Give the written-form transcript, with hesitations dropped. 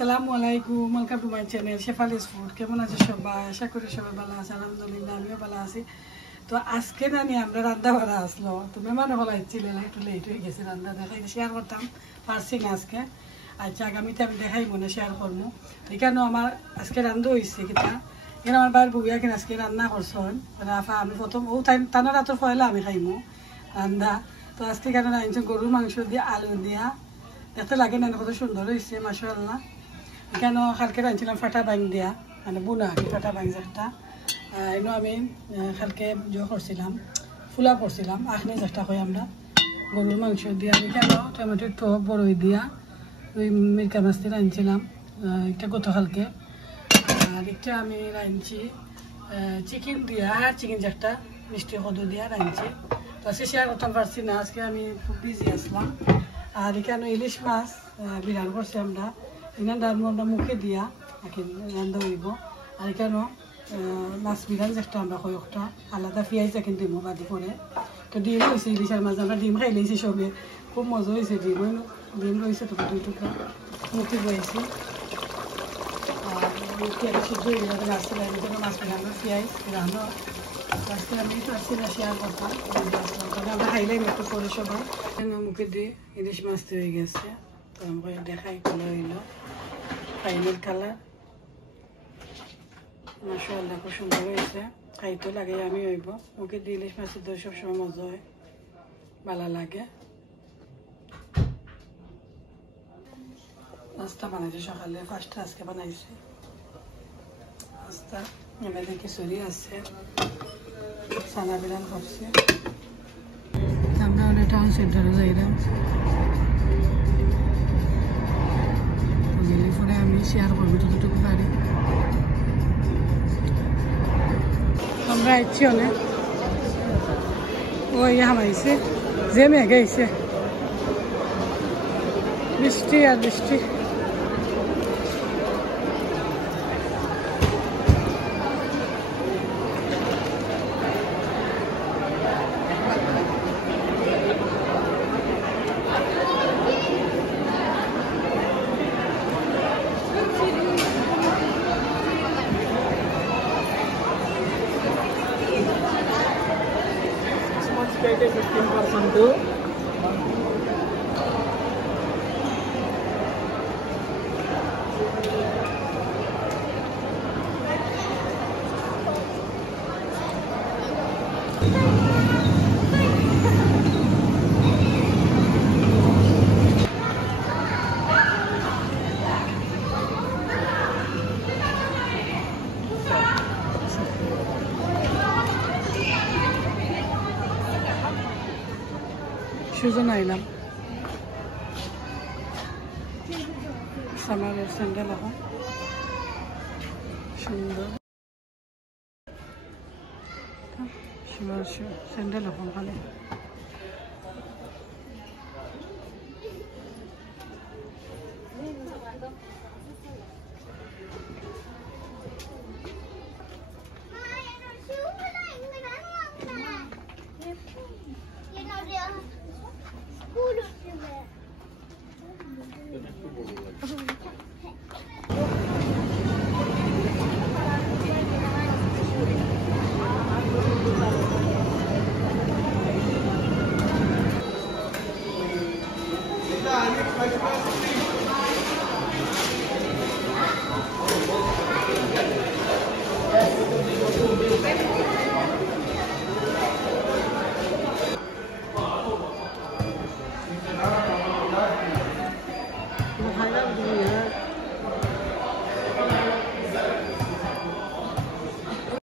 আসসালামুয়ালাইকুম, welcome to my channel Shefali's food. কেমন আছে সবাই? আশা করি সবাই ভালো আছে। আলহামদুলিল্লাহ আমিও ভালো আছি। তো আজকে জানি আমরা রান্না বাড়া আসলো, তো মেহমান হল ছিলেন, একটু লেট হয়ে গেছে। রান্না দেখাই শেয়ার করতাম পারছি না আজকে। আচ্ছা, আগামীতে আমি দেখাই মনে শেয়ার করবো। এখানেও আমার আজকে রান্না হয়েছে কিনা, এখানে আমার বাইরের বউয়া কিনা আজকে রান্না করছেন। আফা আমি প্রথম ও টানা রাতের পয়লা আমি খাইমো রান্না। তো আজকে কেন আনছেন গরুর মাংস দিয়ে আলু দিয়া, দেখতে লাগে না কত সুন্দর হয়েছে মাশাআল্লাহ। এখানেও কালকে রাঁধছিলাম ফাটা বাইং দিয়া, মানে বুনা আর কি, ফাটা বাইং একটা। এনে আমি কালকে করছিলাম ফুলা করছিলাম, আখনি চেষ্টা করি আমরা গরুর মাংস দিয়া। আমি কেন টমেটোর টপ বড়ই দিয়া ওই মিরকা মাছ দিয়ে রাঁধছিলাম এটা গতকালকে। আর একটা আমি রাঁধছি চিকেন দিয়া, আর চিকেন একটা মিষ্টি কদু দিয়া রাঁধছি। তো আজকে শেয়ার করতাম পারছি না, আজকে আমি খুব বিজি আসলাম। আর এখানে ইলিশ মাছ বিরান করছি আমরা, এখানে রান্না আমরা মুখে দিয়া রান্না হইব। আর এখানেও মাছ বিরান যেটা আমরা কয়েকটা আলাদা পেঁয়াজ এখন ডিমো বাদি করে। তো ডিম হয়েছে ইলিশের মাছ, আমরা ডিম খাই লেছি সবে, খুব মজা হয়েছে। ডিম রয়েছে তো 2 টুকরা মুখে বয়েছি। আর পেঁয়াজ সিদ্ধ হয়ে গেলে রাস্তা লাগে জন্য মাছ বিরানো পেঁয়াজ রান্না। আজকে আমি তো আসছি না শেয়ার করতাম, তবে আমরা খাইলাম একটু পরে সবাই। মুখে দিয়ে ইলিশ মাছ হয়ে গেছে, তো আমাকে দেখাই কালার হইল ফাইনাল কালার। মাশাআল্লাহ খুব সুন্দর হয়েছে, খাইতে লাগে আমি হইব। মুখে দিয়ে ইলিশ মাছের দই সবসময় মজা হয়, ভালো লাগে। নাস্তা বানাইছে সকালে, ফার্স্টটা আজকে বানাইছে নাস্তা। এমনি খিচুড়ি আছে, সানা বিরান করছে। আমরা অনেক টাউন সেন্টারে যাইলাম, গেলে পরে আমি শেয়ার করবো যতটুকু পারি। আমরা আইছি অনেক, ওই হামাইছে যে মেঘে আইছে, বৃষ্টি আর বৃষ্টি। అయితే 15%. সুজন আইলাম সামারের স্যান্ডেল এখন সুন্দর স্যান্ডেল এখন খালি।